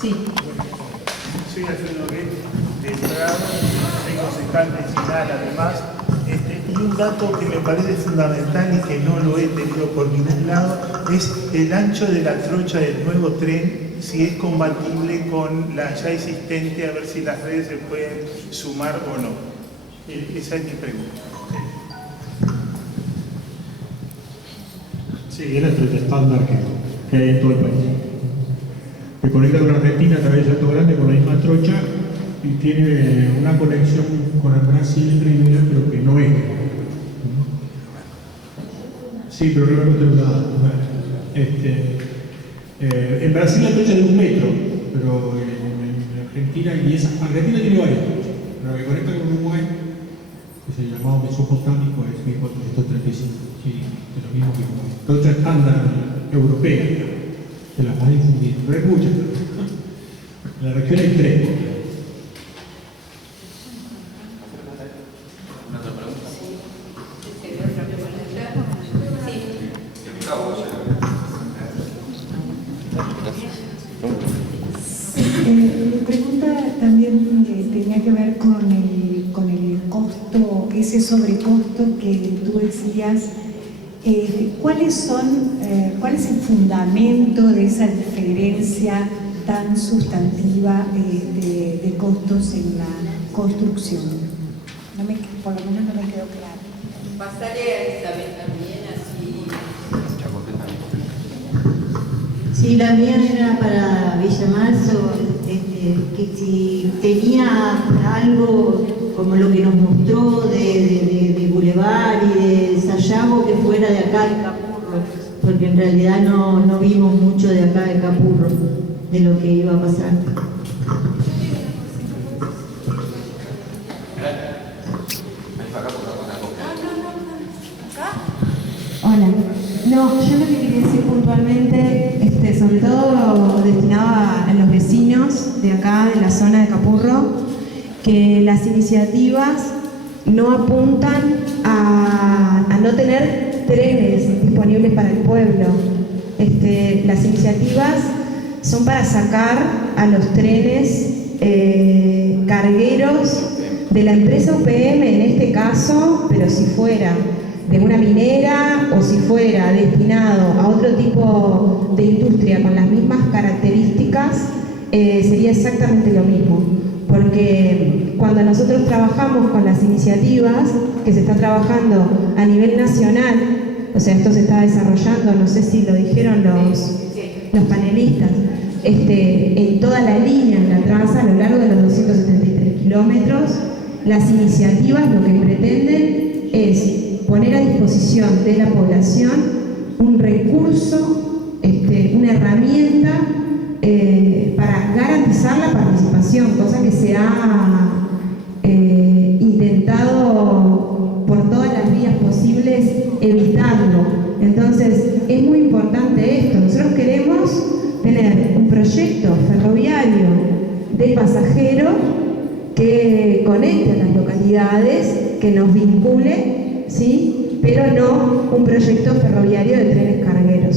Sí. Soy Alfredo Guet, de Prado, tengo estantes y tal, además. Y un dato que me parece fundamental y que no lo he tenido por ningún lado es el ancho de la trocha del nuevo tren, si es compatible con la ya existente, a ver si las redes se pueden sumar o no. Esa es mi pregunta. Sí, es la trocha estándar que hay en todo el país. Que conecta con Argentina a través de Alto Grande con la misma trocha y tiene una conexión con el Brasil Rivera, pero que no es. Sí, pero no me conté nada. En Brasil la trocha es de 1 metro, pero en Argentina, Argentina tiene varias trochas. La que conecta con Uruguay, que se llamaba Mesopotámico, es 1435. Sí, es lo mismo que trocha estándar europea, de las más difundidas. Pero hay muchas. En la región hay 3. Mi pregunta también tenía que ver con el costo, ese sobrecosto que tú decías. ¿Cuál es el fundamento de esa diferencia tan sustantiva de costos en la construcción? Por lo menos no me quedó claro. Pasaré a Isabel también, así. Sí, la mía era para Villa Marzo, que si tenía algo como lo que nos mostró de Boulevard y de Sayago que fuera de acá de Capurro, porque en realidad no vimos mucho de acá de Capurro, de lo que iba a pasar. Hola. No, yo lo que quería decir puntualmente, sobre todo destinado a los vecinos de acá, de la zona de Capurro, que las iniciativas no apuntan a no tener trenes disponibles para el pueblo. Las iniciativas son para sacar a los trenes cargueros de la empresa UPM en este caso, pero si fuera de una minera o si fuera destinado a otro tipo de industria con las mismas características, sería exactamente lo mismo. Porque cuando nosotros trabajamos con las iniciativas que se está trabajando a nivel nacional, o sea, esto se está desarrollando, no sé si lo dijeron los panelistas, en toda la línea en la traza a lo largo de los 273 kilómetros, las iniciativas lo que pretenden es poner a disposición de la población un recurso, una herramienta para garantizar la participación, cosa que se ha intentado por todas las vías posibles evitarlo. Entonces, es muy importante esto. Nosotros queremos tener un proyecto ferroviario de pasajero que conecte a las localidades, que nos vincule, ¿sí? Pero no un proyecto ferroviario de trenes cargueros.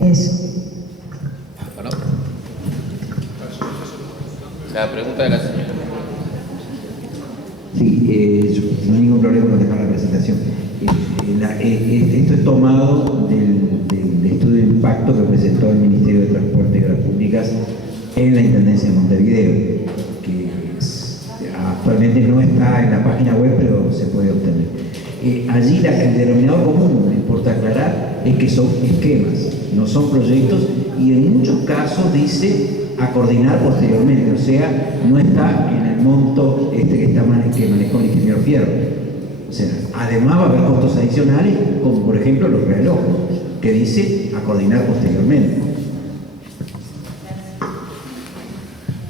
Eso. Bueno. La pregunta de la señora. Sí, no hay ningún problema con dejar la presentación. Esto es tomado del estudio de impacto que presentó el Ministerio de Transporte y Obras Públicas en la Intendencia de Montevideo, que actualmente no está en la página web, pero se puede obtener. Allí el denominador común, me importa aclarar, es que son esquemas, no son proyectos, y en muchos casos dice a coordinar posteriormente, o sea, no está en el monto que manejó el ingeniero Fierro. O sea, además va a haber costos adicionales, como por ejemplo los relojes, que dice a coordinar posteriormente.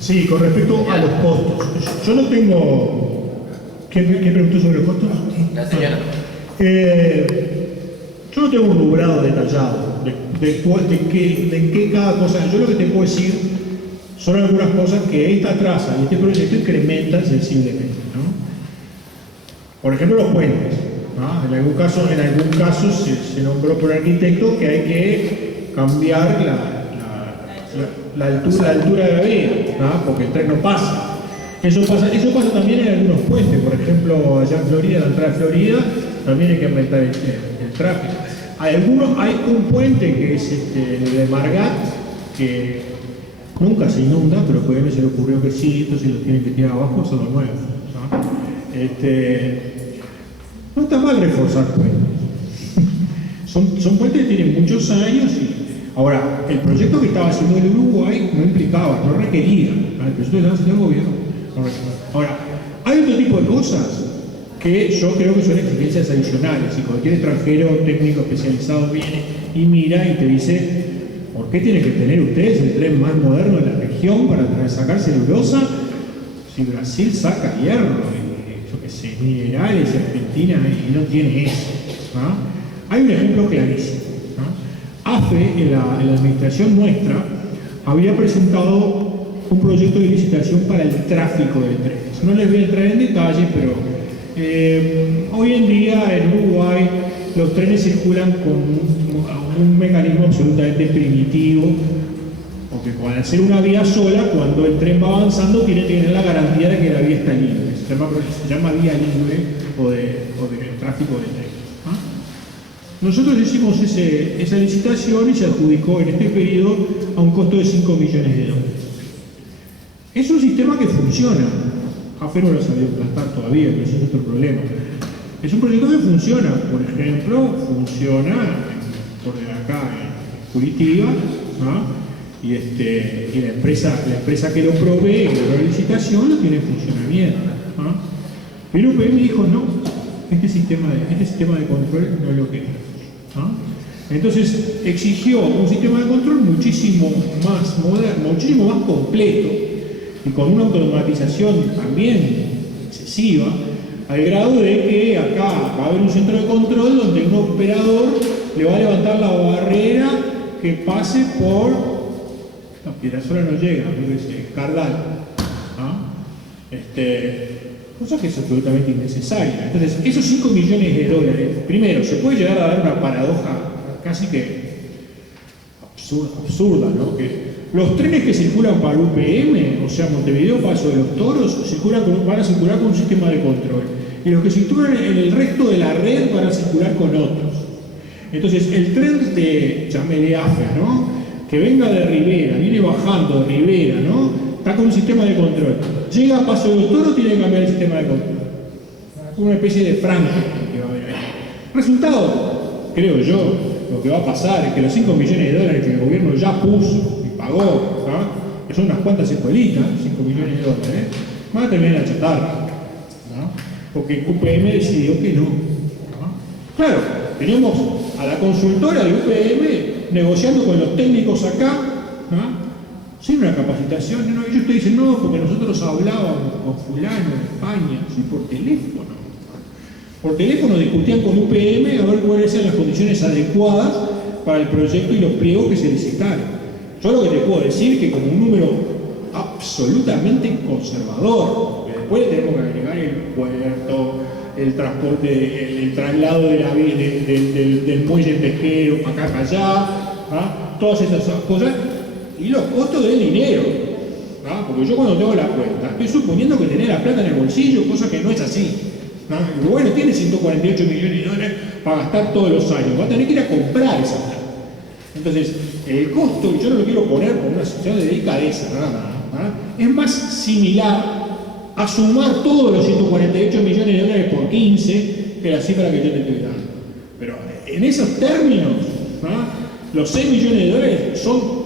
Sí, con respecto a los costos, yo no tengo... ¿Qué preguntó sobre los costos? La señora. Yo no tengo un rubrado detallado de qué cada cosa. Yo lo que te puedo decir son algunas cosas que esta traza y este proyecto incrementan sensiblemente, ¿no? Por ejemplo, los puentes, ¿no? En algún caso se nombró por el arquitecto que hay que cambiar la altura de la vía, ¿no? Porque el tren no pasa. Eso pasa también en algunos puentes, por ejemplo, allá en Florida, en la entrada de Florida, también hay que aumentar el tráfico. Hay un puente que es el de Margat, que nunca se inunda, pero a mí se le ocurrió que sí, entonces lo tienen que tirar abajo, son los nuevos, ¿no? No está mal reforzar puentes. Son puentes que tienen muchos años y ahora, el proyecto que estaba haciendo el Uruguay no implicaba, no requería, ¿no? El proyecto que estaba haciendo el gobierno. Ahora, hay otro tipo de cosas que yo creo que son exigencias adicionales. Si cualquier extranjero técnico especializado viene y mira y te dice, ¿por qué tienen que tener ustedes el tren más moderno de la región para sacar celulosa? Si Brasil saca hierro, yo qué sé, minerales, y Argentina y no tiene eso, ¿no? Hay un ejemplo clarísimo, ¿no? AFE, en la administración nuestra, había presentado un proyecto de licitación para el tráfico de trenes. No les voy a entrar en detalle, pero hoy en día en Uruguay los trenes circulan con un mecanismo absolutamente primitivo, porque al ser una vía sola, cuando el tren va avanzando, tiene que tener la garantía de que la vía está libre. Se llama vía libre o de tráfico de tren. Nosotros hicimos esa licitación y se adjudicó en este periodo a un costo de 5 millones de dólares. Es un sistema que funciona. AFE no lo ha sabido implantar todavía, pero ese es otro problema. Es un proyecto que funciona. Por ejemplo, funciona por acá en Curitiba, ¿no? Y la empresa que lo provee, que la licitación, lo tiene en funcionamiento, ¿no? Pero UPM dijo, no, este sistema de control no lo queremos, ¿no? Entonces exigió un sistema de control muchísimo más moderno, muchísimo más completo y con una automatización también excesiva, al grado de que acá va a haber un centro de control donde un operador le va a levantar la barrera que pase por... No, Piedrasola no llega, Cardal, ¿no? Cosa que es absolutamente innecesaria. Entonces, esos 5 millones de dólares, primero, se puede llegar a dar una paradoja casi que absurda, ¿no? Que los trenes que circulan para UPM, o sea, Montevideo, Paso de los Toros, van a circular con un sistema de control. Y los que circulan en el resto de la red van a circular con otros. Entonces, el tren de, llámele AFE, ¿no? Que venga de Rivera, viene bajando de Rivera, ¿no? Está con un sistema de control. Llega a Paso de los Toros, tiene que cambiar el sistema de control. Una especie de Frankenstein que va a haber ahí. Resultado, creo yo, lo que va a pasar es que los 5 millones de dólares que el gobierno ya puso y pagó, ¿no? Que son unas cuantas escuelitas, 5 millones de dólares, van a terminar en la chatarra, ¿no? Porque UPM decidió que no, ¿no? Claro, teníamos a la consultora de UPM negociando con los técnicos acá, ¿no? Sin una capacitación, ¿no? Ellos te dicen, no, porque nosotros hablábamos con fulano en España, sí, por teléfono. Por teléfono discutían con UPM a ver cuáles eran las condiciones adecuadas para el proyecto y los pliegos que se licitaron. Yo lo que te puedo decir es que como un número absolutamente conservador, porque después tenemos que agregar el puerto, el transporte, el traslado de del muelle pesquero para acá, para allá, ¿no? Todas esas cosas, y los costos del dinero, ¿no? Porque yo cuando tengo la cuenta estoy suponiendo que tenés la plata en el bolsillo, cosa que no es así, ¿no? El Uruguay no tiene 148 millones de dólares para gastar todos los años, va a tener que ir a comprar esa plata. Entonces, el costo, y yo no lo quiero poner por una situación de delicadeza, nada más, ¿no? Es más similar a sumar todos los 148 millones de dólares por 15 que la cifra que yo te estoy dando. Pero en esos términos, ¿no? Los 6 millones de dólares son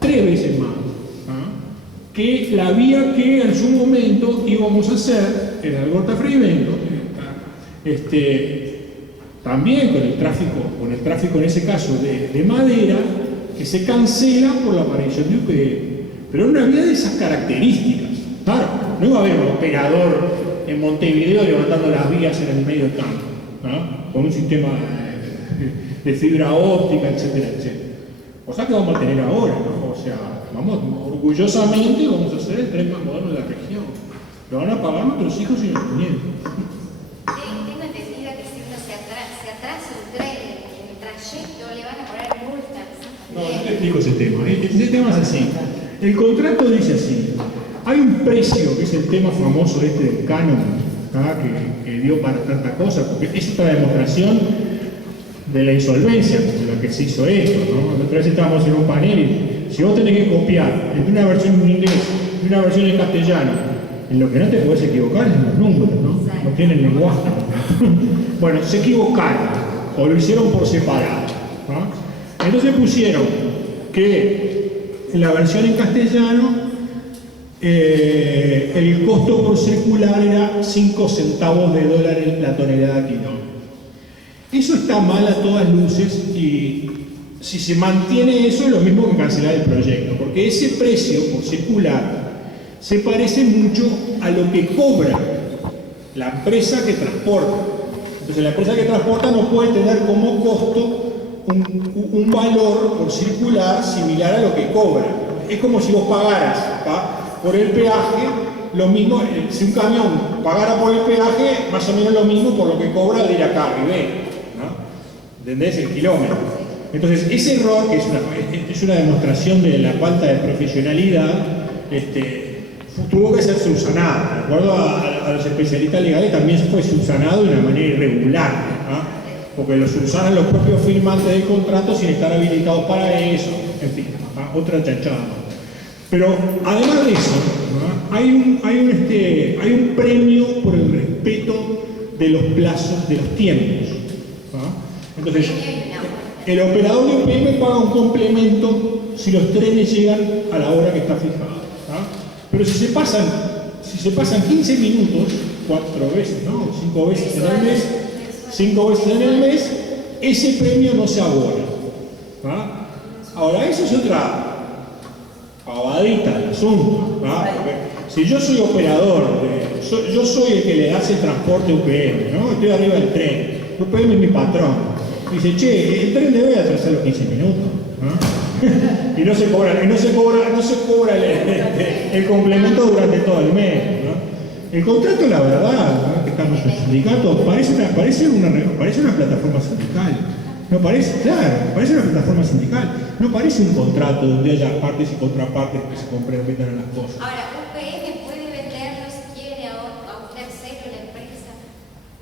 3 veces más, ¿no? Que la vía que en su momento íbamos a hacer en Algorta Frivento, también con el tráfico en ese caso de madera, que se cancela por la aparición de UPM. Pero una vía de esas características. Claro, no iba a haber un operador en Montevideo levantando las vías en el medio del campo, ¿no? Con un sistema de fibra óptica, etcétera, etcétera. Cosa que vamos a tener ahora, ¿no? O sea, orgullosamente vamos a hacer el tren más moderno de la región. Lo van a pagar nuestros hijos y nuestros nietos. Tengo entendido que si uno se atrasa un tren en el trayecto, le van a poner multas. No, yo te explico ese tema. Ese tema es así. El contrato dice así. Hay un precio, que es el tema famoso del canon, que dio para tanta cosa, porque es otra demostración de la insolvencia de la que se hizo esto, ¿no? La otra vez estábamos en un panel y si vos tenés que copiar entre una versión en inglés y una versión en castellano, en lo que no te podés equivocar es en los números, ¿no? No tienen lenguaje. Bueno, se equivocaron, o lo hicieron por separado, ¿no? Entonces pusieron que en la versión en castellano el costo por circular era 5 centavos de dólar la tonelada kilómetro. Eso está mal a todas luces y si se mantiene eso es lo mismo que cancelar el proyecto, porque ese precio por circular se parece mucho a lo que cobra la empresa que transporta. Entonces la empresa que transporta no puede tener como costo un valor por circular similar a lo que cobra. Es como si vos pagaras por el peaje lo mismo, si un camión pagara por el peaje, más o menos lo mismo por lo que cobra de ir acá y ve, ¿no? ¿Entendés? El kilómetro. Entonces, ese error, que es una demostración de la falta de profesionalidad, tuvo que ser subsanado. De acuerdo a los especialistas legales, también fue subsanado de una manera irregular, ¿no? Porque lo subsanan los propios firmantes del contrato sin estar habilitados para eso, en fin, ¿no? Otra chanchada. Pero además de eso, ¿no? hay un premio por el respeto de los plazos, de los tiempos, ¿no? Entonces, el operador de UPM paga un complemento si los trenes llegan a la hora que está fijada, ¿no? Pero si se pasan 15 minutos, 4 veces, ¿no? 5 veces en el mes, ese premio no se abona, ¿no? Ahora, eso es otra pavadita del asunto, ¿no? Si yo soy operador, yo soy el que le hace el transporte a UPM, ¿no? Estoy arriba del tren, UPM es mi patrón. Dice, che, el tren debe atrasar los 15 minutos, ¿no? Y no se cobra el complemento durante todo el mes, ¿no? El contrato, la verdad, ¿no? Que estamos en el sindicato, parece una plataforma sindical. No parece, claro, parece una plataforma sindical. No parece un contrato donde haya partes y contrapartes que se complementan en las cosas. Ahora, UPM puede venderlo si quiere a un tercero de la empresa.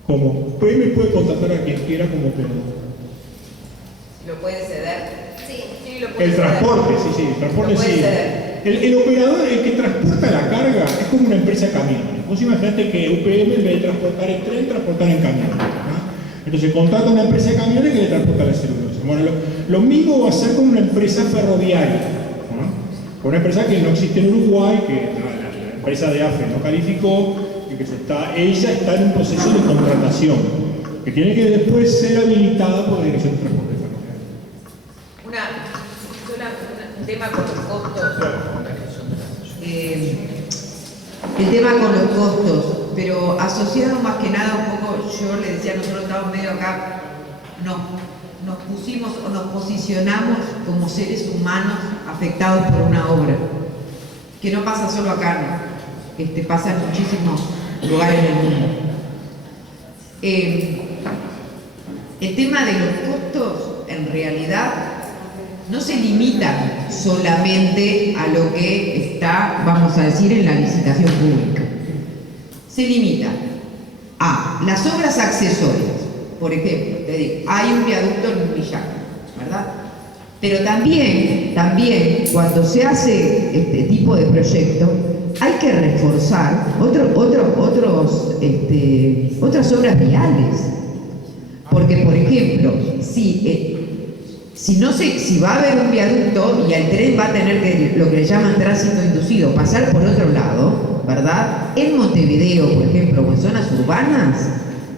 Como UPM puede contratar a quien quiera como operador. ¿Lo puede ceder? Sí. Lo puede El transporte, sí, el transporte sí. El operador, el que transporta la carga, es como una empresa de camiones. Vos imaginate que UPM, en vez de transportar en tren, transportar en camiones, ¿no? Entonces contrata una empresa de camiones que le transporta la celulosa. Bueno, lo mismo va a ser con una empresa ferroviaria, ¿no? Con una empresa que no existe en Uruguay, que la empresa de AFE no calificó, y que ella está en un proceso de contratación, que tiene que después ser habilitada por la Dirección de Transporte Ferroviario. Un tema con los costos. El tema con los costos, pero asociado más que nada un poco, yo le decía, nosotros estamos medio acá, nos pusimos o nos posicionamos como seres humanos afectados por una obra, que no pasa solo acá, ¿no? Pasa en muchísimos lugares del mundo. El tema de los costos, en realidad, no se limita solamente a lo que está, vamos a decir, en la licitación pública. Se limita a las obras accesorias. Por ejemplo, te digo, hay un viaducto en Villacra, ¿verdad? Pero también cuando se hace este tipo de proyecto, hay que reforzar otras obras viales. Porque, por ejemplo, si va a haber un viaducto y el tren va a tener que, lo que le llaman tránsito inducido, pasar por otro lado, ¿verdad? En Montevideo, por ejemplo, o en zonas urbanas,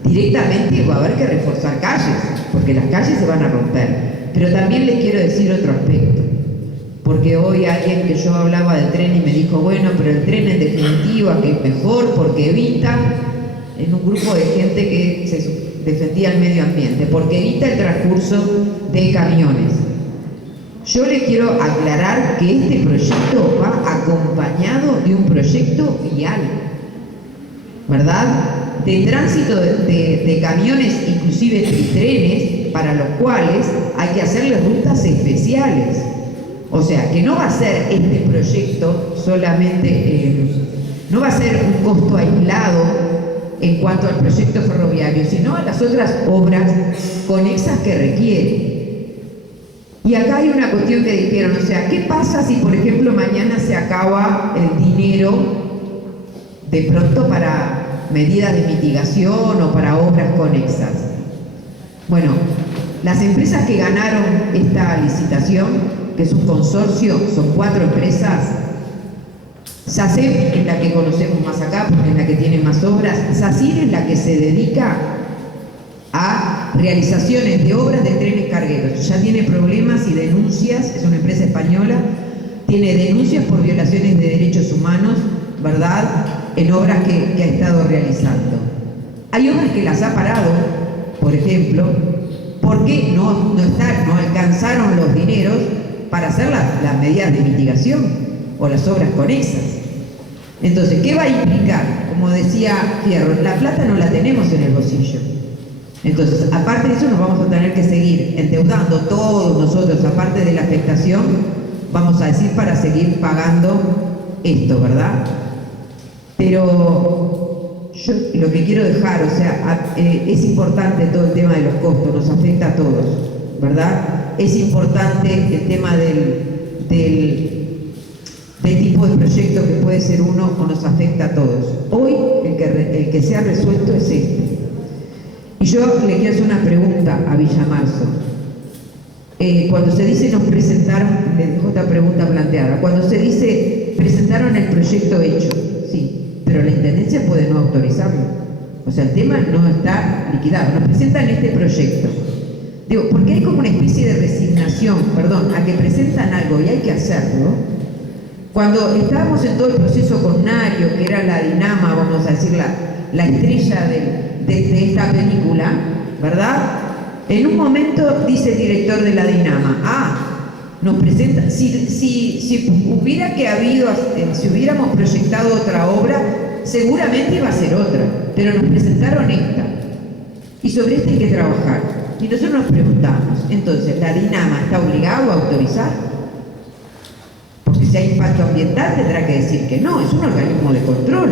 directamente va a haber que reforzar calles, porque las calles se van a romper. Pero también les quiero decir otro aspecto, porque hoy alguien que yo hablaba del tren y me dijo, bueno, pero el tren en definitiva que es mejor porque evita, en un grupo de gente que se defendía el medio ambiente, porque evita el transcurso de camiones. Yo le quiero aclarar que este proyecto va acompañado de un proyecto vial, ¿verdad? De tránsito de camiones, inclusive de trenes, para los cuales hay que hacerle rutas especiales. O sea, que no va a ser este proyecto solamente, no va a ser un costo aislado en cuanto al proyecto ferroviario, sino a las otras obras conexas que requiere. Y acá hay una cuestión que dijeron, o sea, ¿qué pasa si, por ejemplo, mañana se acaba el dinero de pronto para medidas de mitigación o para obras conexas? Bueno, las empresas que ganaron esta licitación, que es un consorcio, son 4 empresas. SACEP es la que conocemos más acá, porque es la que tiene más obras. SACIR es la que se dedica a realizaciones de obras de trenes cargueros. Ya tiene problemas y denuncias, es una empresa española, tiene denuncias por violaciones de derechos humanos, ¿verdad?, en obras que ha estado realizando. Hay obras que las ha parado, por ejemplo, porque no alcanzaron los dineros para hacer las medidas de mitigación o las obras conexas. Entonces, ¿qué va a implicar? Como decía Fierro, la plata no la tenemos en el bolsillo. Entonces, aparte de eso, nos vamos a tener que seguir endeudando todos nosotros, aparte de la afectación, vamos a decir, para seguir pagando esto, ¿verdad? Pero yo lo que quiero dejar, o sea, es importante todo el tema de los costos, nos afecta a todos, ¿verdad? Es importante el tema del tipo de proyecto que puede ser uno o nos afecta a todos. Hoy el que se ha resuelto es este. Y yo le quiero hacer una pregunta a Villa Marzo. Cuando se dice nos presentaron, le dejo esta pregunta planteada, cuando se dice presentaron el proyecto hecho, sí, pero la Intendencia puede no autorizarlo. O sea, el tema no está liquidado, nos presentan este proyecto. Digo, porque hay como una especie de resignación, a que presentan algo y hay que hacerlo. Cuando estábamos en todo el proceso con Nario, que era la dinama, vamos a decir, la estrella de esta película, ¿verdad? En un momento dice el director de la dinama, nos presenta, si hubiéramos proyectado otra obra, seguramente iba a ser otra, pero nos presentaron esta, y sobre esta hay que trabajar. Y nosotros nos preguntamos, entonces, ¿la dinama está obligado a autorizar? Porque si hay impacto ambiental tendrá que decir que no, es un organismo de control.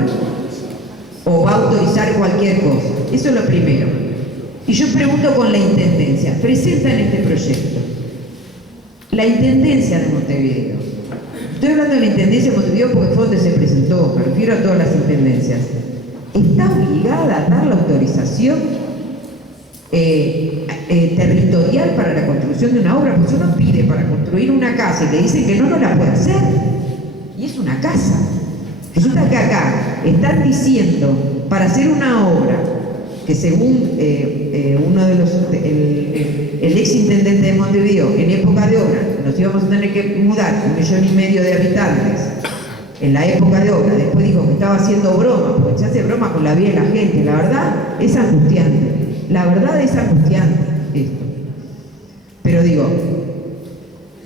O va a autorizar cualquier cosa. Eso es lo primero. Y yo pregunto con la Intendencia, presentan este proyecto. La Intendencia de Montevideo. Estoy hablando de la Intendencia de Montevideo porque fue donde se presentó, me refiero a todas las intendencias. ¿Está obligada a dar la autorización territorial para la construcción de una obra? Porque uno pide para construir una casa y le dicen que no la puede hacer. Y es una casa. Resulta que acá están diciendo para hacer una obra que según uno de el ex intendente de Montevideo, en época de obra, nos íbamos a tener que mudar 1,5 millones de habitantes en la época de obra, después dijo que estaba haciendo broma, porque se hace broma con la vida de la gente. La verdad es angustiante. La verdad es angustiante esto. Pero digo,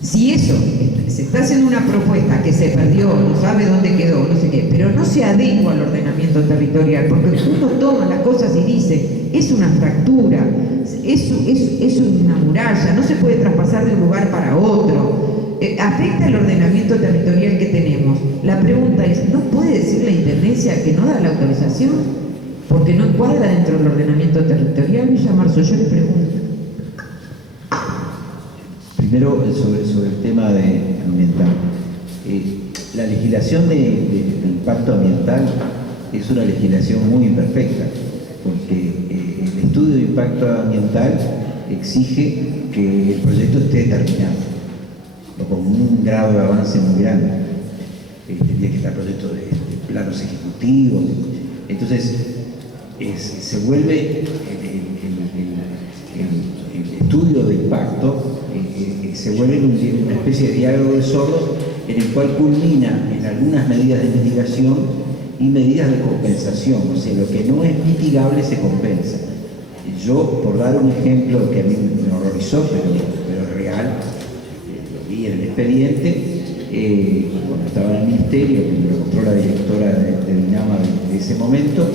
si eso, se está haciendo una propuesta que se perdió, no sabe dónde quedó, no sé qué, pero no se adecua al ordenamiento territorial, porque uno toma las cosas y dice, es una fractura, es una muralla, no se puede traspasar de un lugar para otro, afecta el ordenamiento territorial que tenemos. La pregunta es, ¿no puede decir la Intendencia que no da la autorización? Porque no encuadra dentro del ordenamiento territorial. Villa Marzo, yo le pregunto. Primero, sobre el tema ambiental. La legislación de impacto ambiental es una legislación muy imperfecta, porque el estudio de impacto ambiental exige que el proyecto esté terminado, o con un grado de avance muy grande. Tendría que estar proyecto de planos ejecutivos. Entonces, se vuelve el estudio de impacto se vuelve una especie de diálogo de sordos en el cual culmina en algunas medidas de mitigación y medidas de compensación. O sea, lo que no es mitigable se compensa. Yo, por dar un ejemplo que a mí me horrorizó, pero es real, lo vi en el expediente, cuando estaba en el ministerio, que me lo contó la directora de Dinama de ese momento,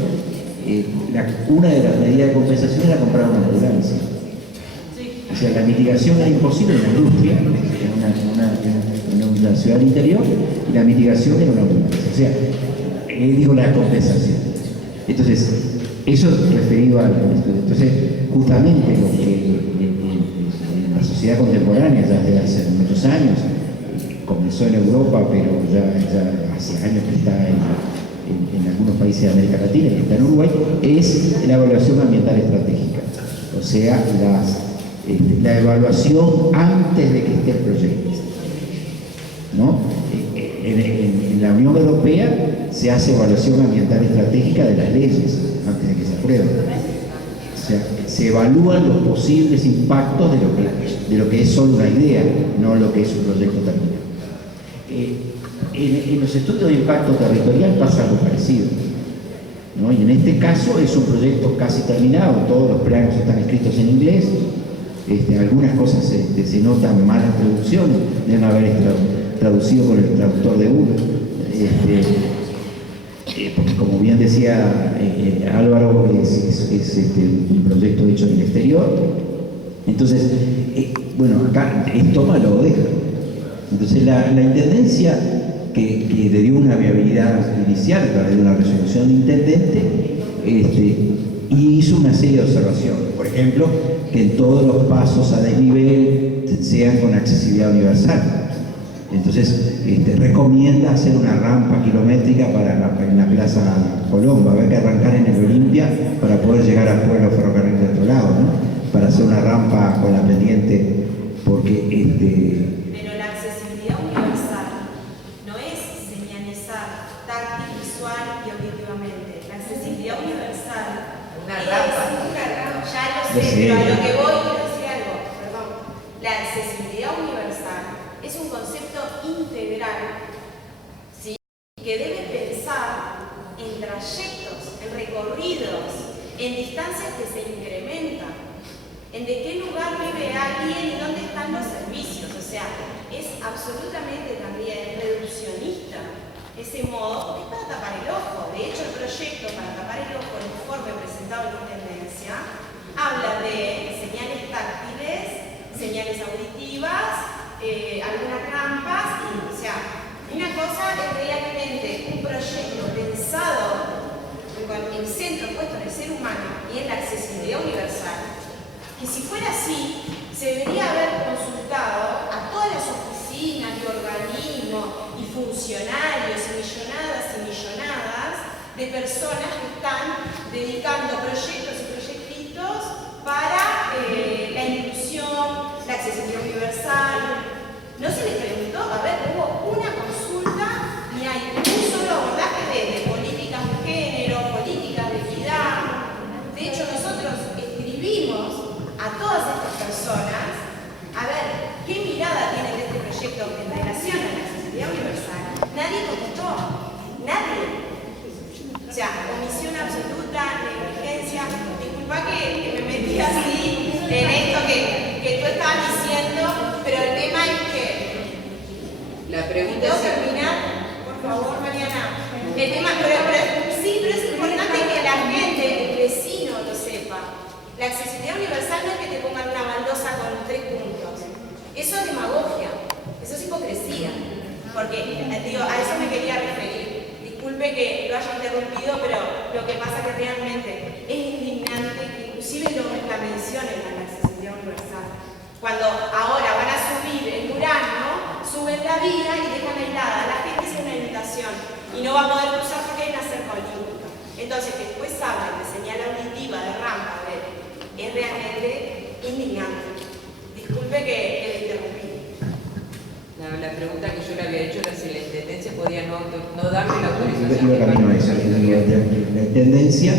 una de las medidas de compensación era comprar una ambulancia. O sea, la mitigación era imposible en la industria, en una ciudad interior, y la mitigación era una ambulancia. O sea, digo la compensación. Entonces, eso es referido al estudio. Entonces, justamente lo que en la sociedad contemporánea, ya desde hace muchos años, comenzó en Europa, pero ya hace años que está en algunos países de América Latina, que está en Uruguay, es la evaluación ambiental estratégica. O sea, la evaluación antes de que esté el proyecto, ¿no? En la Unión Europea se hace evaluación ambiental estratégica de las leyes antes de que se aprueben. O sea, se evalúan los posibles impactos de lo que es solo una idea, no lo que es un proyecto terminado. En los estudios de impacto territorial pasa algo parecido, ¿no? Y en este caso es un proyecto casi terminado, todos los planos están escritos en inglés, algunas cosas se notan malas traducciones, deben haber traducido por el traductor de Google, porque como bien decía Álvaro, es un proyecto hecho en el exterior. Entonces, bueno, acá es tómalo o deja. Entonces la intendencia que le dio una viabilidad inicial a través de una resolución de intendente, y hizo una serie de observaciones. Por ejemplo, que en todos los pasos a desnivel sean con accesibilidad universal. Entonces, recomienda hacer una rampa kilométrica en la Plaza Colón. Va a haber que arrancar en el Olimpia para poder llegar al pueblo ferrocarril de otro lado, ¿no? Para hacer una rampa con la pendiente, porque Pero la accesibilidad universal no es señalizar táctil, visual y objetivamente. La accesibilidad universal Una rampa. Ya lo sé, pero a lo que voy quiero decir algo, perdón. La accesibilidad universal es un concepto integral, ¿sí? Que debe pensar en trayectos, en recorridos, en distancias que se incrementan, en de qué lugar vive alguien y dónde están los servicios. O sea, es absolutamente también reduccionista ese modo, porque es para tapar el ojo. De hecho, el proyecto para tapar el ojo, el informe presentado en la Intendencia, habla de señales táctiles, señales auditivas, algunas rampas, y, o sea, una cosa es realmente un proyecto pensado con el centro puesto en el ser humano y en la accesibilidad universal, que si fuera así, se debería haber consultado a todas las oficinas y organismos y funcionarios y millonadas de personas que están dedicando proyectos y proyectitos para la inclusión, la accesibilidad universal. No se les preguntó, a ver, hubo una consulta, ni hay un solo abordaje de políticas de género, políticas de equidad. De hecho, nosotros escribimos a todas estas personas a ver qué mirada tienen de este proyecto en relación a la accesibilidad universal. Nadie contestó, nadie. O sea, omisión absoluta, negligencia. Disculpa que me metí así en esto que tú estabas diciendo, pero el tema es que... La pregunta ¿Puedo es... terminar? Por favor, Mariana. El tema, sí, pero es importante que la gente, el vecino, lo sepa. La accesibilidad universal no es que te pongan una baldosa con 3 puntos. Eso es demagogia, eso es hipocresía. Porque, digo, a eso me quería referir. Disculpe que lo haya interrumpido, pero lo que pasa es que realmente es indignante que inclusive la mencionen a la accesibilidad universal. Cuando ahora van a subir el Urano, suben la vía y dejan aislada a la gente sin una invitación y no va a poder cruzar porque hay una cerca olímpica. Entonces, que después hablen de señal auditiva, de rampa, es realmente indignante. Disculpe que le interrumpí. La pregunta que yo le había hecho era si la intendencia podía no darle la autorización. Yo camino a eso. La intendencia,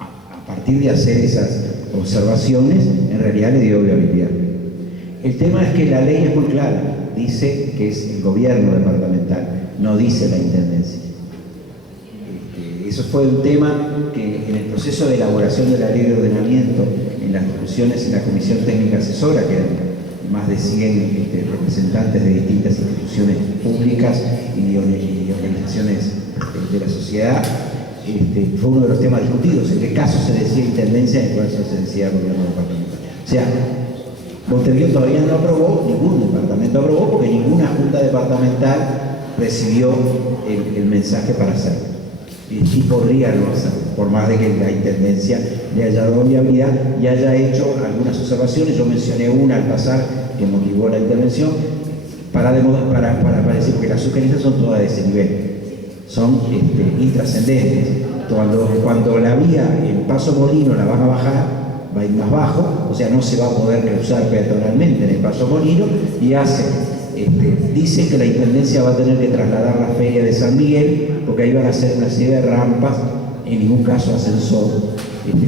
a partir de hacer esas observaciones, en realidad le dio viabilidad. El tema es que la ley es muy clara, dice que es el gobierno departamental, no dice la intendencia. Eso fue un tema que en el proceso de elaboración de la ley de ordenamiento, en las discusiones en la Comisión Técnica Asesora, que eran más de 100 representantes de distintas instituciones públicas y organizaciones de la sociedad, fue uno de los temas discutidos, en qué caso se decía intendencia y en cuál caso se decía gobierno departamental. O sea, Montevideo todavía no aprobó, ningún departamento aprobó, porque ninguna junta departamental recibió el mensaje para hacerlo. Y podría no hacerlo, por más de que la intendencia le haya dado viabilidad y haya hecho algunas observaciones. Yo mencioné una al pasar que motivó la intervención para decir que las sugerencias son todas de ese nivel, son intrascendentes. Cuando la vía en Paso Molino la van a bajar, va a ir más bajo, o sea, no se va a poder cruzar peatonalmente en el Paso Molino, y dice que la intendencia va a tener que trasladar la feria de San Miguel, porque ahí van a hacer una serie de rampas, en ningún caso ascensor,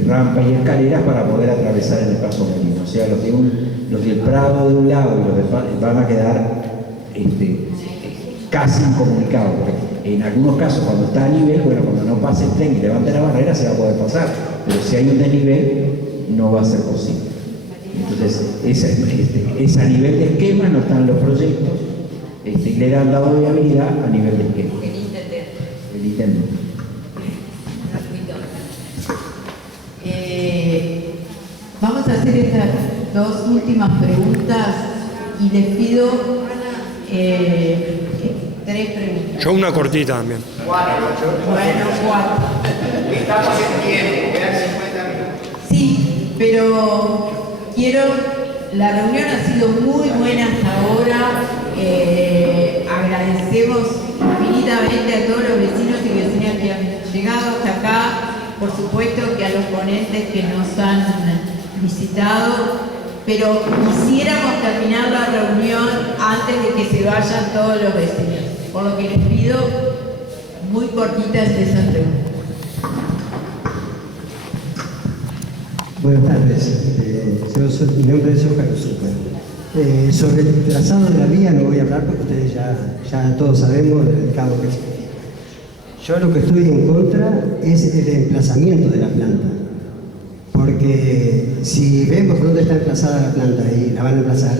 rampas y escaleras para poder atravesar en el Paso Molino. O sea, los del Prado de un lado y los del van a quedar casi incomunicados. En algunos casos, cuando está a nivel, bueno, cuando no pase el tren y levante la barrera, se va a poder pasar, pero si hay un desnivel, no va a ser posible. Entonces, ese a nivel de esquema no están los proyectos, y le han dado viabilidad a nivel de esquema. El intendente. Vamos a hacer estas dos últimas preguntas y les pido 3 preguntas. Yo una cortita también. 4. Bueno, 4. Estamos en tiempo, quedan 50 minutos. Sí, pero la reunión ha sido muy buena hasta ahora. Agradecemos infinitamente a todos los vecinos y vecinas que han llegado hasta acá. Por supuesto que a los ponentes que nos han visitado, pero quisiéramos terminar la reunión antes de que se vayan todos los vecinos. Por lo que les pido muy cortitas esas preguntas. Buenas tardes, mi nombre es Oscar Uzuka. Sobre el trazado de la vía no voy a hablar porque ustedes ya todos sabemos el cabo que significa. Yo lo que estoy en contra es el emplazamiento de la planta, porque si vemos dónde está emplazada la planta y la van a emplazar,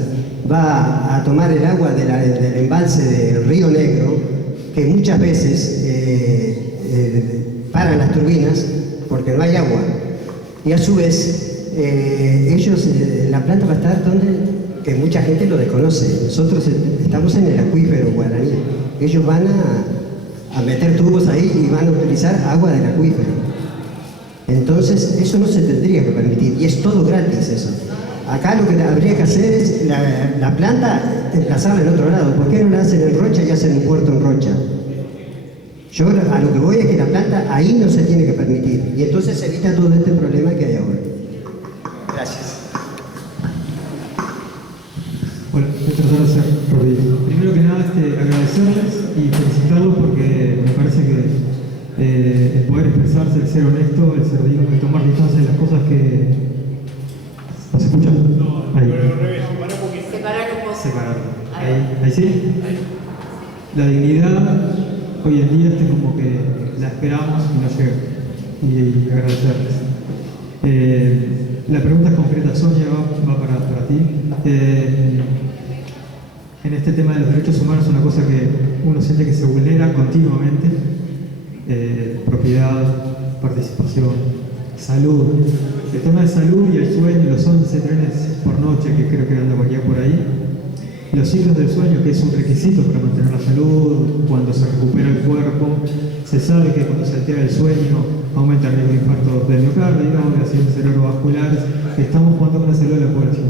va a tomar el agua del embalse del Río Negro, que muchas veces paran las turbinas porque no hay agua. Y a su vez, la planta va a estar donde que mucha gente lo desconoce. Nosotros estamos en el acuífero guaraní. Ellos van a meter tubos ahí y van a utilizar agua del acuífero. Entonces, eso no se tendría que permitir. Y es todo gratis eso. Acá lo que habría que hacer es la planta emplazarla en otro lado. ¿Por qué no la hacen en Rocha y hacen un puerto en Rocha? Yo a lo que voy es que la planta ahí no se tiene que permitir. Y entonces se evita todo este problema que hay ahora. Gracias. Bueno, voy a tratar de hacer rápido. Primero que nada, agradecerles y felicitarlos porque me parece que el poder expresarse, el ser honesto, el ser digno, el tomar distancia de las cosas que... ¿No se escucha? Ahí. Separar un poco. Separar. Ahí sí. La dignidad hoy en día como que la esperamos y no llega. Y agradecerles. La pregunta concreta, Sonia, va para ti. En este tema de los derechos humanos, una cosa que uno siente que se vulnera continuamente, propiedad, participación, salud. El tema de salud y el sueño, los 11 trenes por noche que creo que anda por ahí, los ciclos del sueño, que es un requisito para mantener la salud, cuando se recupera el cuerpo, se sabe que cuando se altera el sueño aumenta el riesgo de infarto del miocardio, de accidentes cerebrovasculares. Estamos jugando con la salud de la población.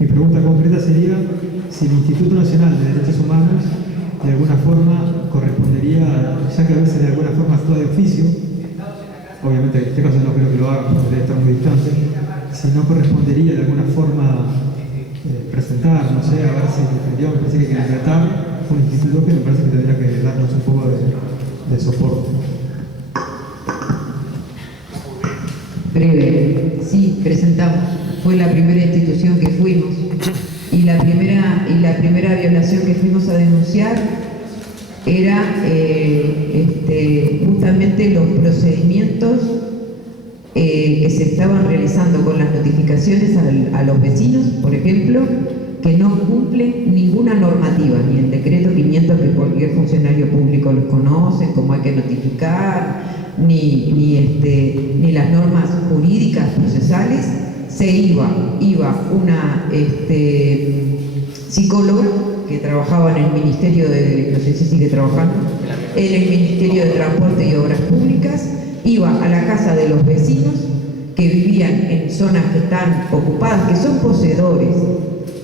Mi pregunta concreta sería si el Instituto Nacional de Derechos Humanos de alguna forma correspondería, ya que a veces de alguna forma actúa de oficio, obviamente en este caso no creo que lo haga porque debe estar muy distante, si no correspondería de alguna forma presentar, no sé, a ver si me parece que hay que tratar un instituto que me parece que tendría que darnos un poco de soporte. Breve, sí, presentamos. Fue la primera institución que fuimos y la primera violación que fuimos a denunciar era justamente los procedimientos que se estaban realizando con las notificaciones a los vecinos, por ejemplo, que no cumplen ninguna normativa, ni el decreto 500 que cualquier funcionario público los conoce, cómo hay que notificar, ni las normas jurídicas procesales, se iba una psicóloga que trabajaba en el Ministerio no sé si sigue trabajando, en el Ministerio de Transporte y Obras Públicas, iba a la casa de los vecinos que vivían en zonas que están ocupadas, que son poseedores.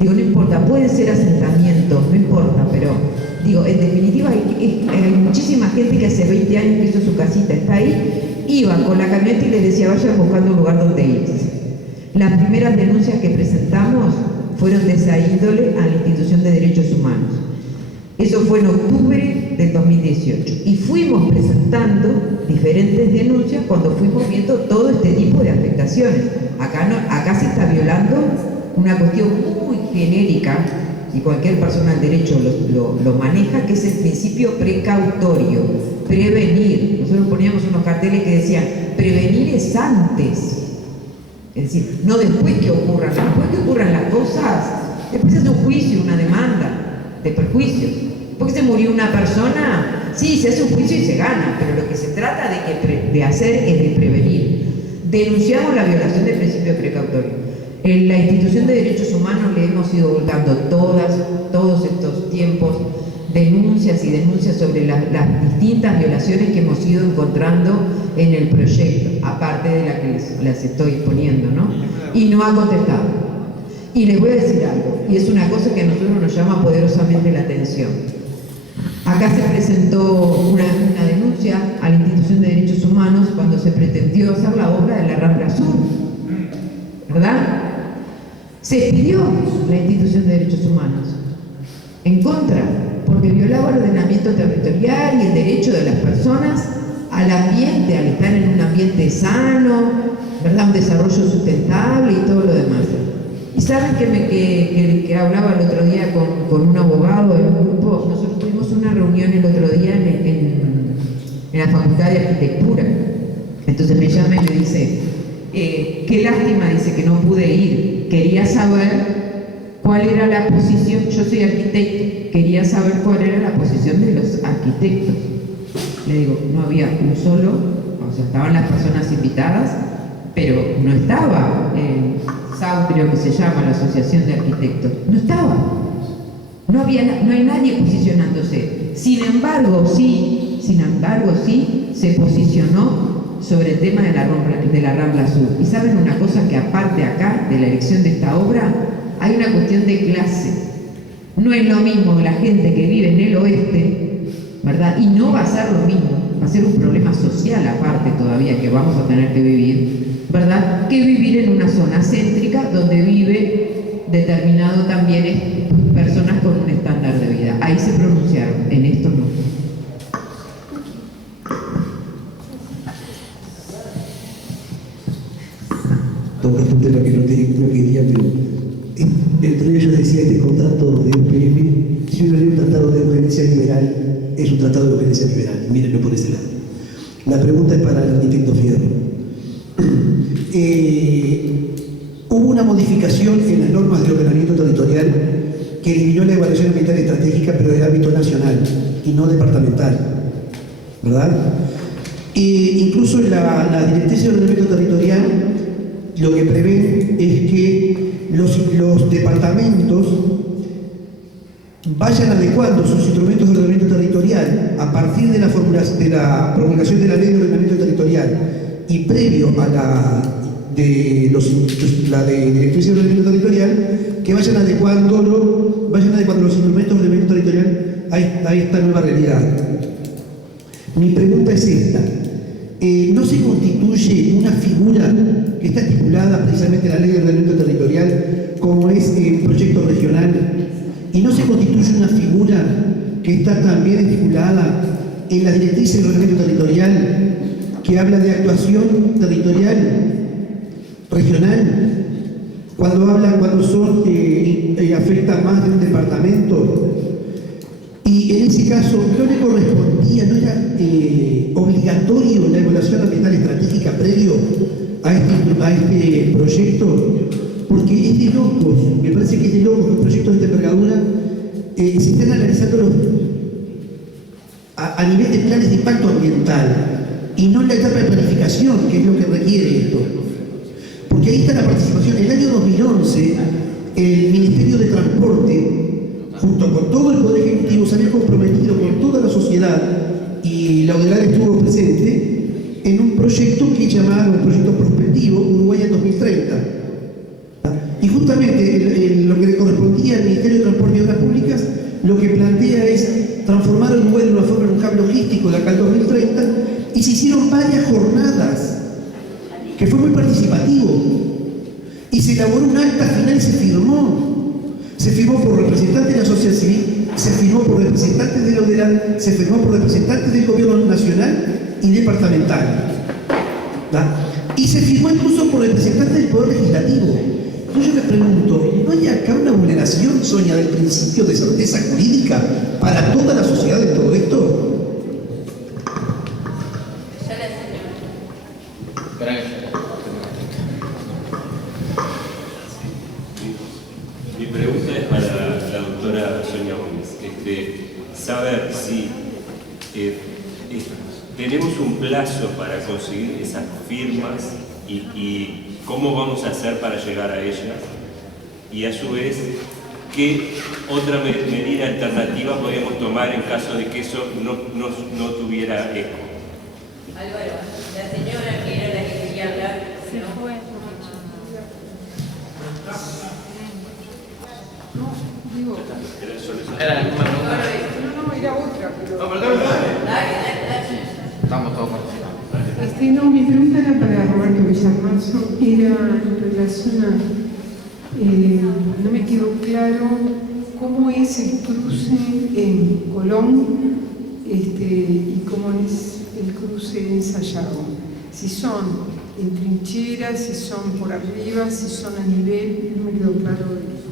Digo, no importa, pueden ser asentamientos, no importa, pero digo, en definitiva hay muchísima gente que hace 20 años que hizo su casita, está ahí, iba con la camioneta y les decía, vayan buscando un lugar donde irse. Las primeras denuncias que presentamos fueron de esa índole a la Institución de Derechos Humanos. Eso fue en octubre del 2018. Y fuimos presentando diferentes denuncias cuando fuimos viendo todo este tipo de afectaciones. Acá se está violando una cuestión muy genérica, y cualquier persona del derecho lo maneja, que es el principio precautorio, prevenir. Nosotros poníamos unos carteles que decían, prevenir es antes. Es decir, no después que ocurran. Después que ocurran las cosas, después es un juicio, una demanda de perjuicios. Porque se murió una persona, sí, se hace un juicio y se gana, pero lo que se trata de hacer es de prevenir. Denunciamos la violación del principio precautorio. En la Institución de Derechos Humanos le hemos ido dando todos estos tiempos denuncias y denuncias sobre las distintas violaciones que hemos ido encontrando en el proyecto, aparte de la que les estoy poniendo, ¿no? Y no ha contestado. Y les voy a decir algo, y es una cosa que a nosotros nos llama poderosamente la atención. Acá se presentó una denuncia a la Institución de Derechos Humanos cuando se pretendió hacer la obra de la Rambla Sur, ¿verdad? Se pidió la Institución de Derechos Humanos en contra, porque violaba el ordenamiento territorial y el derecho de las personas al ambiente, al estar en un ambiente sano, ¿verdad? Un desarrollo sustentable y todo lo demás. Y saben que hablaba el otro día con un abogado en un grupo. Nosotros tuvimos una reunión el otro día en la Facultad de Arquitectura. Entonces me llama y me dice, qué lástima, dice, que no pude ir. Quería saber cuál era la posición, yo soy arquitecto, quería saber cuál era la posición de los arquitectos. Le digo, no había un solo, o sea, estaban las personas invitadas, pero no estaba SAU, creo que se llama, la Asociación de Arquitectos, no estaba. No hay nadie posicionándose. Sin embargo, sí, se posicionó sobre el tema de la Rambla Sur. Y saben una cosa, que aparte acá de la elección de esta obra, hay una cuestión de clase. No es lo mismo la gente que vive en el oeste, ¿verdad? Y no va a ser lo mismo, va a ser un problema social aparte todavía que vamos a tener que vivir, ¿verdad? Que vivir en una zona céntrica donde vive determinado también personas con un estándar de vida. Ahí se pronunciaron, en esto no. Todo este tema que no quería, pero entre ellos decía este contrato de UPM, si uno lee un tratado de urgencia liberal, es un tratado de urgencia liberal, y mírenlo por ese lado. La pregunta es para el arquitecto Fierro. Hubo una modificación en las normas de ordenamiento territorial que eliminó la evaluación ambiental estratégica, pero de ámbito nacional y no departamental, ¿verdad? Incluso la directriz de ordenamiento territorial lo que prevé es que los departamentos vayan adecuando sus instrumentos de ordenamiento territorial a partir de la promulgación de la ley de ordenamiento territorial y previo a la de directriz de ordenamiento territorial, que vayan adecuando los instrumentos de ordenamiento territorial a esta nueva realidad. Mi pregunta es esta. ¿No se constituye una figura que está estipulada precisamente en la ley de ordenamiento territorial, como es el proyecto regional? ¿Y no se constituye una figura que está también estipulada en la directriz de ordenamiento territorial, que habla de actuación territorial regional, cuando afecta más de un departamento? Y en ese caso no le correspondía, no era obligatorio la evaluación ambiental estratégica previo a este proyecto, porque es de locos, me parece que es de locos los proyectos de esta envergadura se están analizando a nivel de planes de impacto ambiental, y no en la etapa de planificación, que es lo que requiere esto. Porque ahí está la participación. En el año 2011, el Ministerio de Transporte, junto con todo el Poder Ejecutivo, se había comprometido con toda la sociedad, y la UDELAR estuvo presente, en un proyecto que llamaron un proyecto prospectivo Uruguay en 2030. Y justamente lo que le correspondía al Ministerio de Transporte y Obras Públicas, lo que plantea es transformar el Uruguay de una forma en un hub logístico de acá al 2030, y se hicieron varias jornadas, que fue muy participativo, y se elaboró un acta final y se firmó por representantes de la sociedad civil, se firmó por representantes de la UDELAR, se firmó por representantes del gobierno nacional y departamental, y se firmó incluso por representantes del Poder Legislativo. Entonces yo me pregunto, ¿no hay acá una vulneración, Sonia, del principio de certeza jurídica para toda la sociedad en todo esto? Mi pregunta es para la doctora Sonia Gómez. Saber si tenemos un plazo para conseguir esas firmas y cómo vamos a hacer para llegar a ellas, y a su vez, ¿qué otra medida alternativa podríamos tomar en caso de que eso no tuviera eco? Álvaro, la señora que era la que quería hablar, se fue. No, digo. Era la misma pregunta. No, era otra, pero. No, pero dale. Estamos todos participando. No, mi pregunta era para Roberto Villarmarzo, era en relación a, no me quedó claro cómo es el cruce en Colón y cómo es el cruce en Sayago. Si son en trincheras, si son por arriba, si son a nivel, no me quedó claro eso.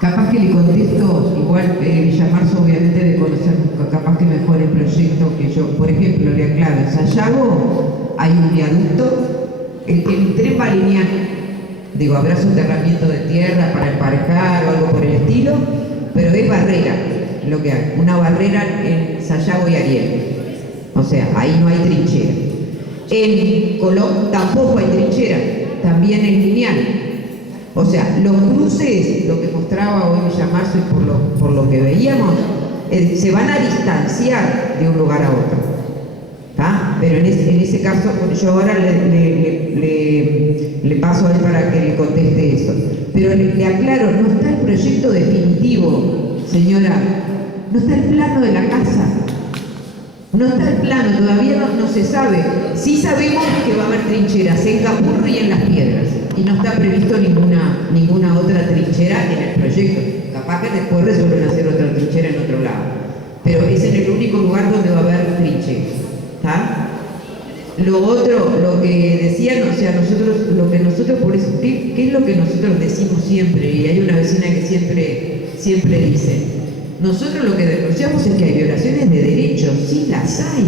Capaz que le contesto, igual Villamarzo obviamente de conocer capaz que mejor el proyecto que yo. Por ejemplo, le aclaro, en Sayago hay un viaducto, el tren va lineal, digo, habrá soterramiento de tierra para emparejar o algo por el estilo, pero es barrera lo que hay, una barrera en Sayago y Ariel, o sea, ahí no hay trinchera. En Colón tampoco hay trinchera, también es lineal. O sea, los cruces, lo que mostraba hoy Villamarzo y por lo que veíamos, se van a distanciar de un lugar a otro. ¿Tá? Pero en ese caso, yo ahora le paso a él para que le conteste eso. Pero le aclaro, no está el proyecto definitivo, señora, no está el plano de la casa. No está el plano, todavía no se sabe. Sí sabemos que va a haber trincheras en Capurro y en Las Piedras. Y no está previsto ninguna otra trinchera en el proyecto. Capaz que después resuelven hacer otra trinchera en otro lado. Pero es en el único lugar donde va a haber trincheras. ¿Está? Lo otro, lo que decían, o sea, nosotros por eso, ¿qué es lo que nosotros decimos siempre? Y hay una vecina que siempre dice, nosotros lo que denunciamos es que hay violaciones de derechos. Sí, las hay,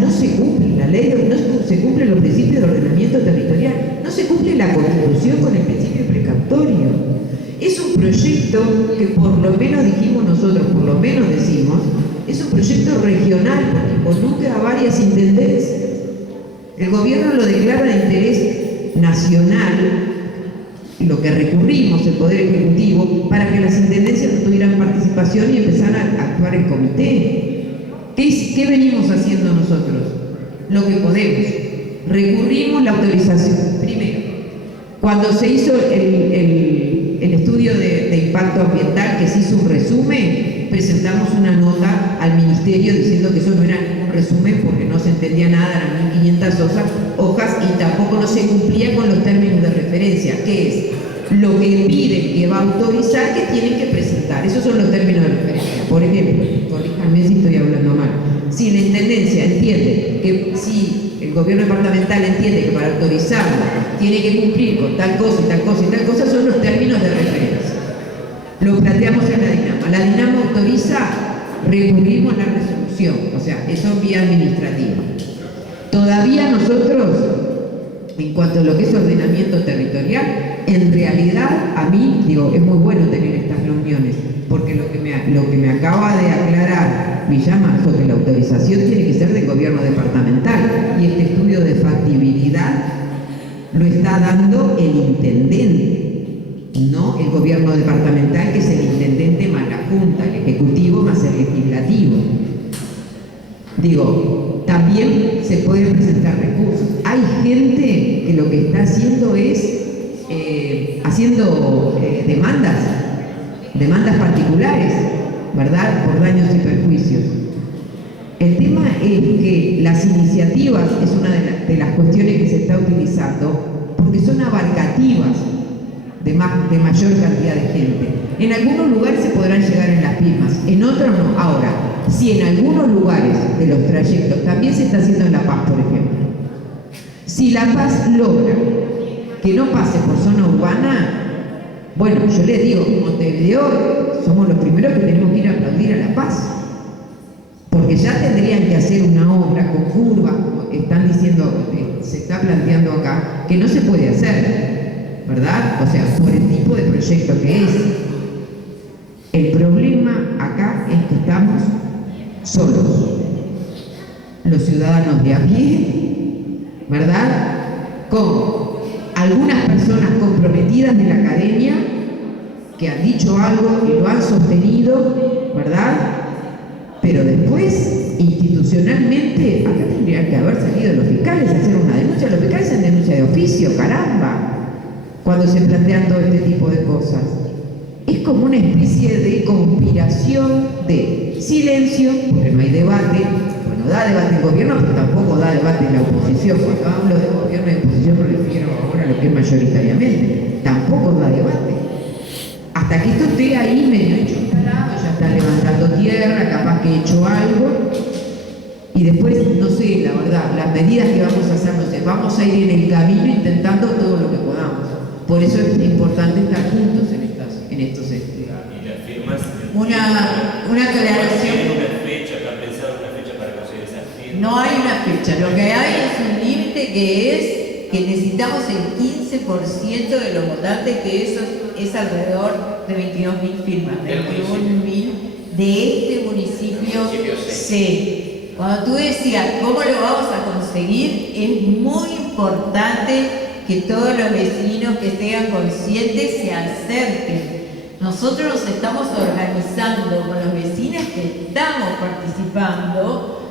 no se cumple la ley, no se cumplen los principios de ordenamiento territorial, no se cumple la Constitución con el principio precautorio. Es un proyecto que por lo menos dijimos nosotros, por lo menos decimos, es un proyecto regional porque involucra a varias intendencias. El gobierno lo declara de interés nacional, lo que recurrimos el Poder Ejecutivo para que las intendencias no tuvieran participación y empezaran a actuar en comité. ¿Qué venimos haciendo nosotros? Lo que podemos. Recurrimos la autorización. Primero, cuando se hizo el estudio de impacto ambiental, que se hizo un resumen, presentamos una nota al Ministerio diciendo que eso no era ningún resumen porque no se entendía nada, eran 1500 hojas y tampoco no se cumplía con los términos de referencia, que es lo que piden que va a autorizar que tienen que presentar. Esos son los términos de referencia. Por ejemplo, corríjanme si estoy hablando mal. Si la Intendencia entiende que, si el gobierno departamental entiende que para autorizarlo tiene que cumplir con tal cosa y tal cosa y tal cosa, son los términos de referencia. Lo planteamos en la DINAMA. La DINAMA autoriza, recurrimos a la resolución, o sea, eso es vía administrativa. Todavía nosotros, en cuanto a lo que es ordenamiento territorial, en realidad, a mí, digo, es muy bueno tener estas reuniones, porque lo que me acaba de aclarar Villamarzo, que la autorización tiene que ser del gobierno departamental, y este estudio de factibilidad lo está dando el intendente, no el gobierno departamental, que es el intendente más la Junta, el ejecutivo más el legislativo. Digo, también se pueden presentar recursos. Hay gente que lo que está haciendo es haciendo demandas particulares, ¿verdad?, por daños y perjuicios. El tema es que las iniciativas es una de las cuestiones que se está utilizando porque son abarcativas de mayor cantidad de gente. En algunos lugares se podrán llegar en las firmas, en otros no. Ahora, si en algunos lugares de los trayectos, también se está haciendo en La Paz, por ejemplo, si La Paz logra que no pase por zona urbana, bueno, yo les digo, Montevideo somos los primeros que tenemos que ir a aplaudir a La Paz, porque ya tendrían que hacer una obra con curvas, como están diciendo, se está planteando acá, que no se puede hacer, ¿verdad? O sea, por el tipo de proyecto que es. El problema acá es que estamos solos, los ciudadanos de a pie, ¿verdad?, con algunas personas comprometidas de la academia que han dicho algo y lo han sostenido, ¿verdad? Pero después, institucionalmente, acá tendrían que haber salido los fiscales a hacer una denuncia. Los fiscales hacen denuncia de oficio, caramba, cuando se plantean todo este tipo de cosas. Es como una especie de conspiración de silencio, porque no hay debate. Bueno, da debate el gobierno, pero tampoco da debate la oposición. Cuando hablo de gobierno y oposición me refiero ahora a lo que es mayoritariamente. Tampoco da debate. Hasta que esto esté ahí medio hecho un lado, ya están levantando tierra, capaz que he hecho algo. Y después, no sé, la verdad, las medidas que vamos a hacer, no sé, vamos a ir en el camino intentando todo lo que podamos. Por eso es importante estar juntos en estos Y las firmas. Una aclaración. ¿Tienen una fecha? ¿Han pensado una fecha para conseguir esas firmas? No hay una fecha, lo que hay es un límite que es que necesitamos el 15% de los votantes, que eso es alrededor de 22.000 firmas, 21.000 de este municipio C. Cuando tú decías cómo lo vamos a conseguir, es muy importante que todos los vecinos que sean conscientes se acerquen. Nosotros nos estamos organizando con los vecinos que estamos participando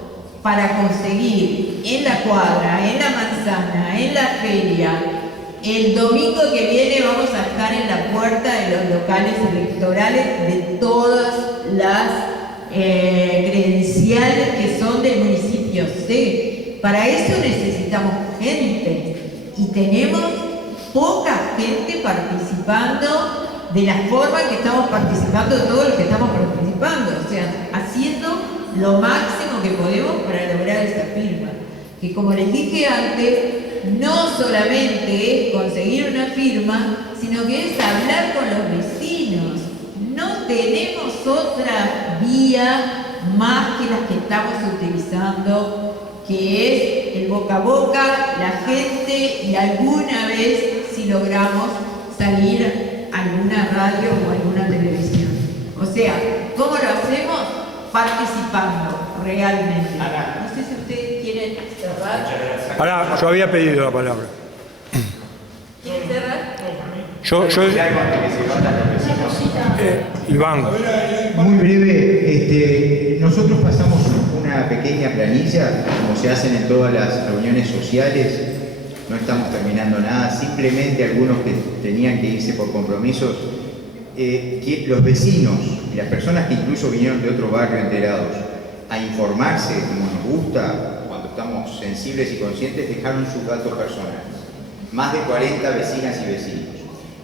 para conseguir en la cuadra, en la manzana, en la feria. El domingo que viene vamos a estar en la puerta de los locales electorales de todas las credenciales que son del municipio C. Para eso necesitamos gente y tenemos poca gente participando de la forma que estamos participando todos los que estamos participando, o sea, haciendo lo máximo que podemos para lograr esa firma. Que como les dije antes, no solamente es conseguir una firma, sino que es hablar con los vecinos. No tenemos otra vía más que las que estamos utilizando, que es el boca a boca, la gente, y alguna vez si logramos salir a alguna radio o alguna televisión. O sea, ¿cómo lo hacemos? Participando realmente. No sé si ustedes quieren cerrar. Ahora, yo había pedido la palabra. ¿Quieren cerrar? Iván. Muy breve, nosotros pasamos una pequeña planilla, como se hacen en todas las reuniones sociales. No estamos terminando nada, simplemente algunos que tenían que irse por compromisos, que los vecinos y las personas que incluso vinieron de otro barrio enterados a informarse como nos gusta, cuando estamos sensibles y conscientes, dejaron sus datos personales. Más de 40 vecinas y vecinos.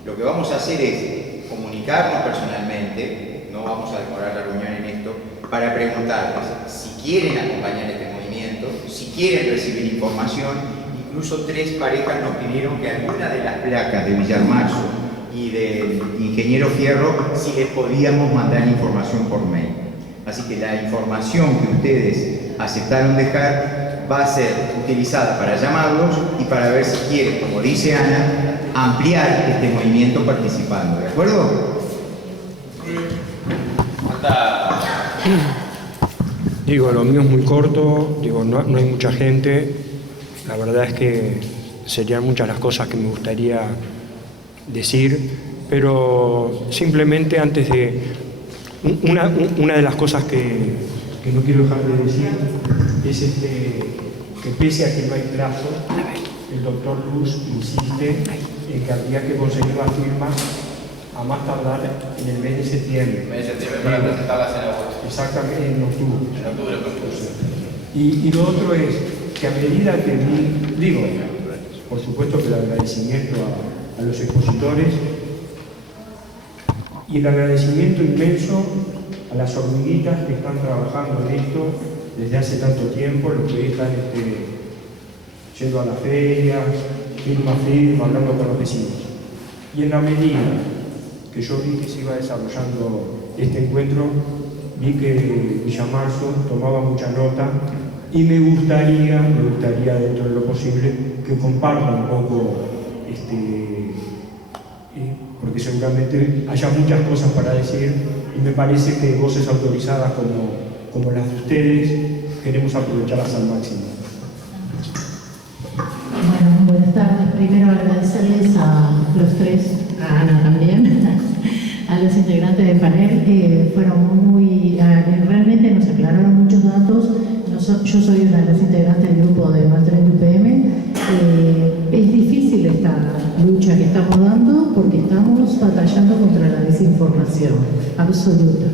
Lo que vamos a hacer es comunicarnos personalmente, no vamos a demorar la reunión en esto, para preguntarles si quieren acompañar este movimiento, si quieren recibir información. Incluso 3 parejas nos pidieron que alguna de las placas de Villamarzo y del ingeniero Fierro, si les podíamos mandar información por mail. Así que la información que ustedes aceptaron dejar va a ser utilizada para llamarlos y para ver si quieren, como dice Ana, ampliar este movimiento participando. ¿De acuerdo? Digo, lo mío es muy corto, digo, no hay mucha gente. La verdad es que serían muchas las cosas que me gustaría decir, pero simplemente antes de... Una de las cosas que no quiero dejar de decir es que pese a que no hay plazo, el doctor Luz insiste en que habría que conseguir las firmas a más tardar en el mes de septiembre. El mes de septiembre para presentarlas en agosto. Exactamente, en octubre. En octubre, Y lo otro es que a medida que digo, por supuesto que el agradecimiento a los expositores y el agradecimiento inmenso a las hormiguitas que están trabajando en esto desde hace tanto tiempo, los que están yendo a las ferias, firma, hablando con los vecinos. Y en la medida que yo vi que se iba desarrollando este encuentro, vi que Villamarzo tomaba mucha nota y me gustaría dentro de lo posible que comparta un poco, porque seguramente haya muchas cosas para decir y me parece que voces autorizadas como las de ustedes queremos aprovecharlas al máximo. Bueno, buenas tardes. Primero agradecerles a los tres, a Ana también, a los integrantes del panel, que fueron realmente nos aclararon muchos datos. Yo soy una de las integrantes del grupo de Nuestra UPM. Es difícil esta lucha que estamos dando porque estamos batallando contra la desinformación absoluta.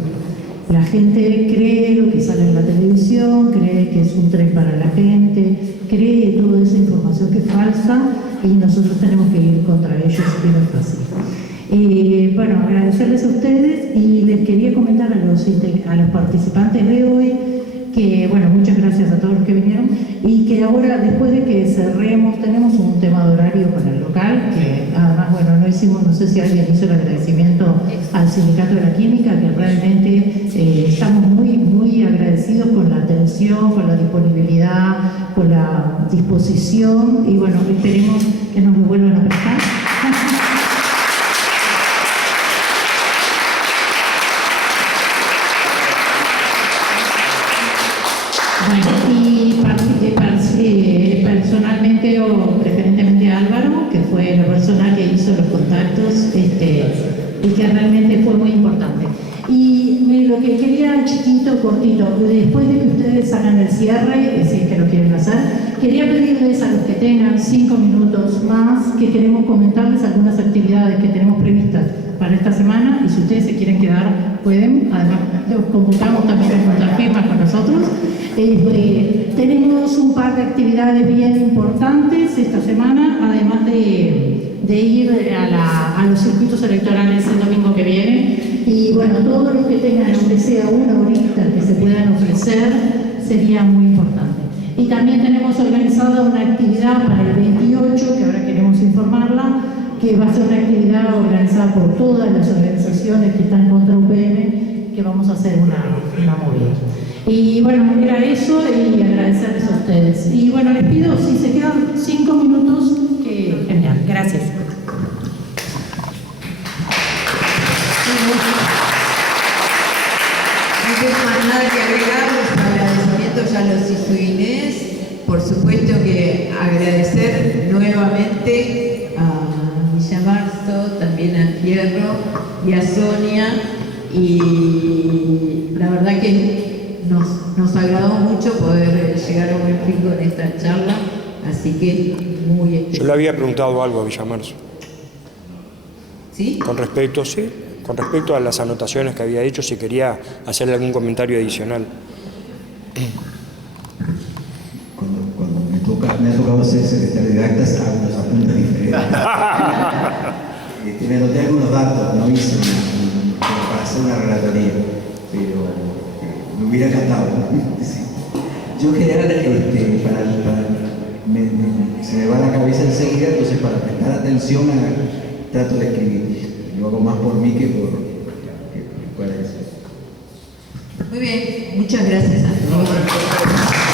La gente cree lo que sale en la televisión, cree que es un tren para la gente, cree toda esa información que es falsa y nosotros tenemos que ir contra ellos y no es fácil. Bueno, agradecerles a ustedes y les quería comentar a los participantes de hoy que, bueno, muchas gracias a todos los que vinieron y que ahora, después de que cerremos, tenemos un tema de horario para el local, que además, bueno, no sé si alguien hizo el agradecimiento al Sindicato de la Química, que realmente estamos muy agradecidos con la atención, con la disponibilidad, con la disposición y, bueno, esperemos que nos lo vuelvan a prestar. Y personalmente o preferentemente a Álvaro, que fue la persona que hizo los contactos y que realmente fue muy importante. Y lo que quería, chiquito, cortito, después de que ustedes hagan el cierre, si es que lo quieren hacer, quería pedirles a los que tengan 5 minutos más que queremos comentarles algunas actividades que tenemos previstas para esta semana y si ustedes se quieren quedar, pueden. Además, los convocamos también a juntar firmas con nosotros. Tenemos un par de actividades bien importantes esta semana, además de ir a los circuitos electorales el domingo que viene. Y bueno, todos los que tengan, aunque sea una horita que se puedan ofrecer, sería muy importante. Y también tenemos organizada una actividad para el 28, que ahora queremos informarla, que va a ser una actividad organizada por todas las organizaciones que están contra UPM, que vamos a hacer una movida. Y bueno, era eso y agradecerles a ustedes. Y bueno, les pido, si se quedan 5 minutos, que genial. Gracias. No tengo más nada que agregar, los agradecimientos ya los hizo Inés. Por supuesto que agradecer nuevamente a Villamarzo, también a Fierro y a Sonia. Y la verdad que nos agradó mucho poder llegar a un buen fin con esta charla, así que muy especial. Yo le había preguntado algo a Villamarzo. ¿Sí? Con respecto a las anotaciones que había hecho, si quería hacerle algún comentario adicional. Cuando me ha tocado ser secretario de actas, hago unos apuntes diferentes. Me anoté algunos datos, no hice para hacer una relatoría, pero me hubiera encantado. Yo en general, se me va la cabeza enseguida, entonces para prestar atención trato de escribir. Lo hago más por mí que por eso. Muy bien, muchas gracias a todos.